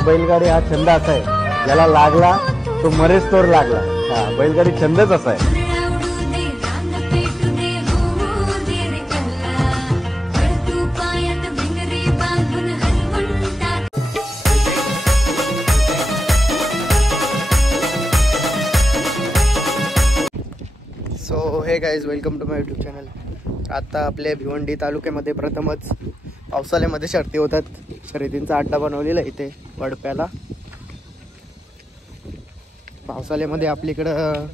बैलगाडी हा छंद असा आहे, ज्याला लागला तो मरेच तोर लागला. हा, बैलगाडी छंदच असा आहे. So hey guys, welcome to my YouTube channel. आता आपल्या भिवंडी तालुक्यामध्ये प्रथमच पावसाळ्यामध्ये शर्ती होतात. शर्यतींचा अड्डा बनवलेला आहे इथे वडप्याला. पावसाळ्यामध्ये आपलीकडं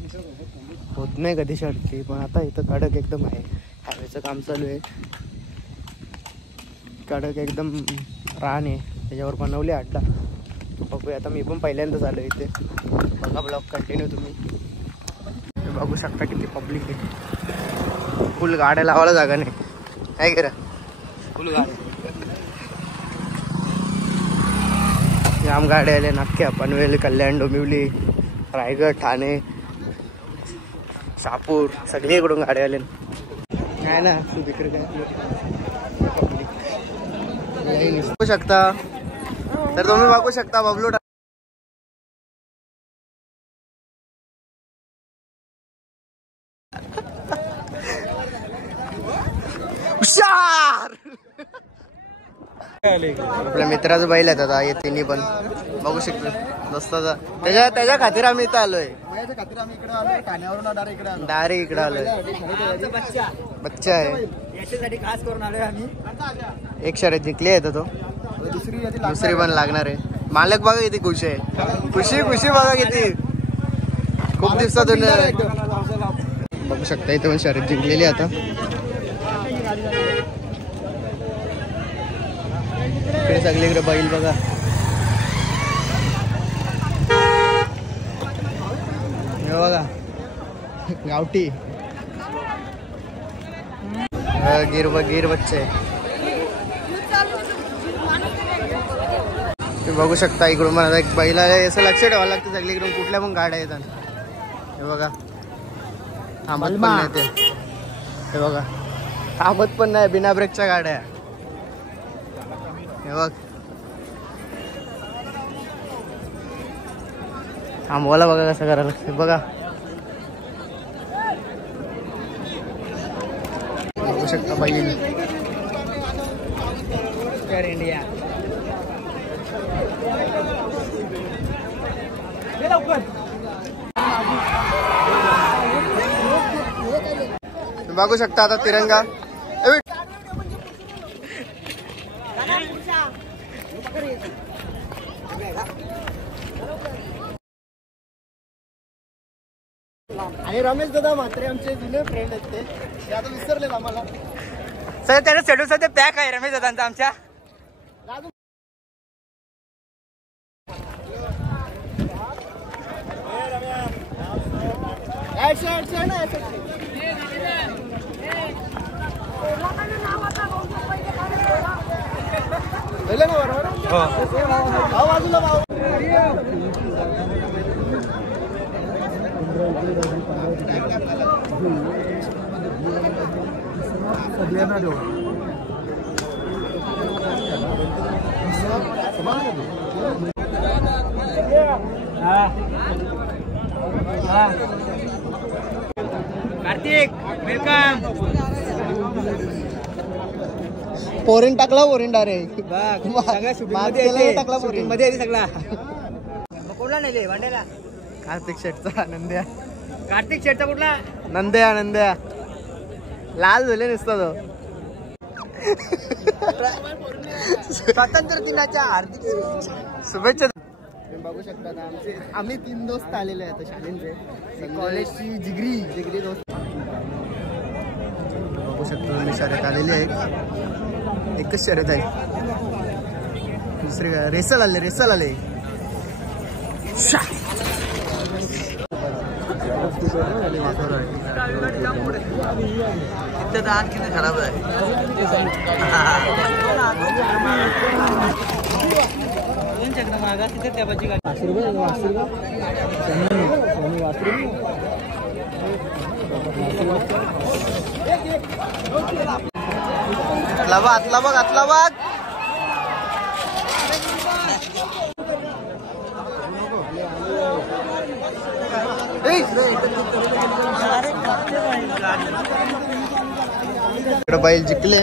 होत नाही कधी शर्ती, पण आता इथं कडक एकदम आहे. हायवेचं काम चालू आहे, कडक एकदम रान आहे, त्याच्यावर बनवले अड्डा. बघूया आता, मी पण पहिल्यांदाच आलो इथे. बघा ब्लॉग कंटिन्यू तुम्ही. बघू शकता किती पब्लिक आहे. फुल गाड्या लावायला जागा नाही, काय करा फुल गाड्या. जाम गाड्या आल्या नाक्या, पनवेल, कल्याण, डोंबिवली, रायगड, ठाणे, शहापूर, सगळीकडून गाड्या आल्या. काय ना इकडे काय पब्लिक बघू शकता. तर तुम्ही बघू शकता बबलू आपल्या मित्राचं बैल आहेत आता, हे तिन्ही पण बघू शकतो. दोस्ताचा त्याच्या खातीर आम्ही इथं आलोय. डायरेक्ट इकडे आलोय. बच्चा आहे, खास करून आलोय आम्ही. एक शर्यत जिंकली आहे तो, दुसरी पण लागणार आहे. मालक बघा किती खुश आहे, खुशी खुशी बघा किती. खूप दिवसातून बघू शकता इथे पण शर्यत जिंकलेली आता. इकडे सगळीकडे बैल बघा. हे बघा गावठी गिर बच्चे. बघू शकता इकडून मला एक बैल आहे, असं लक्ष ठेवावं लागतं सगळीकडून. कुठल्या पण गाड्या येतात. हे बघा थांबत पण नाही ते. हे बघा थांबत पण नाही, बिना ब्रेकच्या गाड्या. हे बघ थांबवायला बघा कसं करायला लागतं. बघा बघू शकता बैल. इंडिया बघू शकता आता तिरंगा. आणि रमेश दादा म्हात्रे आमचे जुने फ्रेंड आहेत, ते आता विसरले आम्हाला. सर त्याचा शेड्यूल सध्या पॅक आहे रमेश दादांचा आमच्या. कार्तिक वेलकम. पोरीन टाकला, पोरीन डायरेक्ट टाकला, पोरीन मध्ये सगळा. कुठला नाही भांड्याला. कार्तिक शेटचा नंद्या. कार्तिक शेटचा कुठला नंद्या लाल झाले नसता तो. स्वातंत्र्य दिनाच्या हार्दिक शुभेच्छा. बघू शकता आम्ही 3 दोस्त आलेले आहेत शाळेंचे, कॉलेजची जिगरी दोस्त. बघू शकतो तुम्ही शर्यत आलेली आहे. एकच शर्यत आहे, दुसरी रेसल आले. किती खराब आहे. आतला बघ इकडे बैल जिंकले.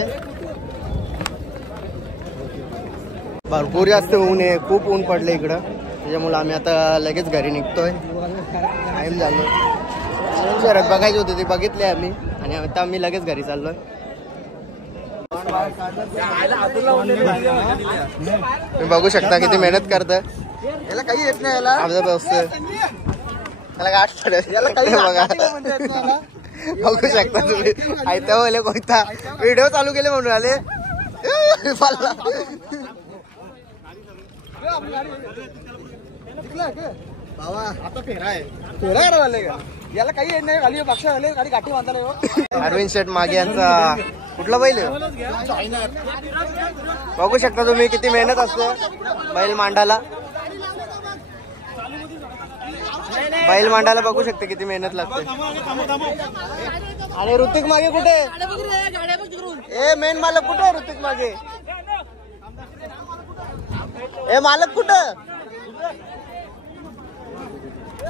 भरपूर जास्त ऊन आहे, खूप ऊन पडले इकडं, त्याच्यामुळे आम्ही आता लगेच घरी निघतोय. टाइम झाले. शर्यत बघायची होती ती बघितली आम्ही आणि आता आम्ही लगेच घरी चाललोय. तुम्ही बघू शकता किती मेहनत करतोय. याला काही येत नाही. याला आमचा बस त्याला गाठ पडेल. याला काही बघा बघू शकता तुम्ही. आयत्या बोले कोणता व्हिडिओ चालू केले म्हणून आले. बाबा आता फेरा आहे. फेरा करायला का याला काही येत नाही. खाली पक्ष झाले गाडी गाठी बांधायला. अरविंद शेठ मागे यांचा कुठला बैल आहे? बघू शकता तुम्ही किती मेहनत असते बैल मांडायला. बैल मांडायला बघू शकते किती मेहनत लागते. आणि ऋतिक मागे कुठे? ए मेन मालक कुठे? ऋतिक मागे. ए मालक कुठं?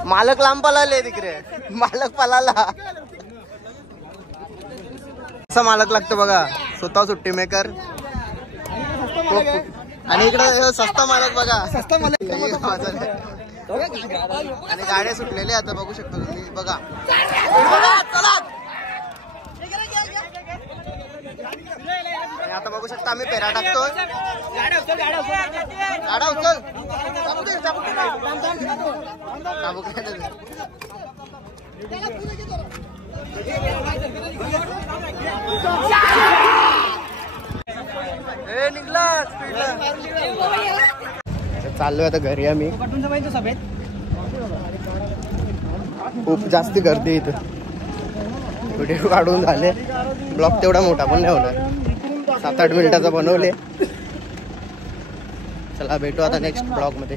मालक लांब पळाले तिकडे. मालक पळाला. असा मालक लागतो बघा, स्वतः सुट्टी मेकर. आणि इकडे सस्ता मालक बघा. सस्ता मालक आणि गाड्या सुटलेल्या आता बघू शकता तुम्ही. बघा आणि आता बघू शकता आम्ही पेरा टाकतोय. गाडा उचल. चाललोय आता घरी आम्ही. खूप जास्त गर्दी इथं. व्हिडिओ काढून झाले. ब्लॉग तेवढा मोठा पण नाही होणार. 7-8 मिनिटाचा बनवले. चला भेटू आता नेक्स्ट ब्लॉग मध्ये.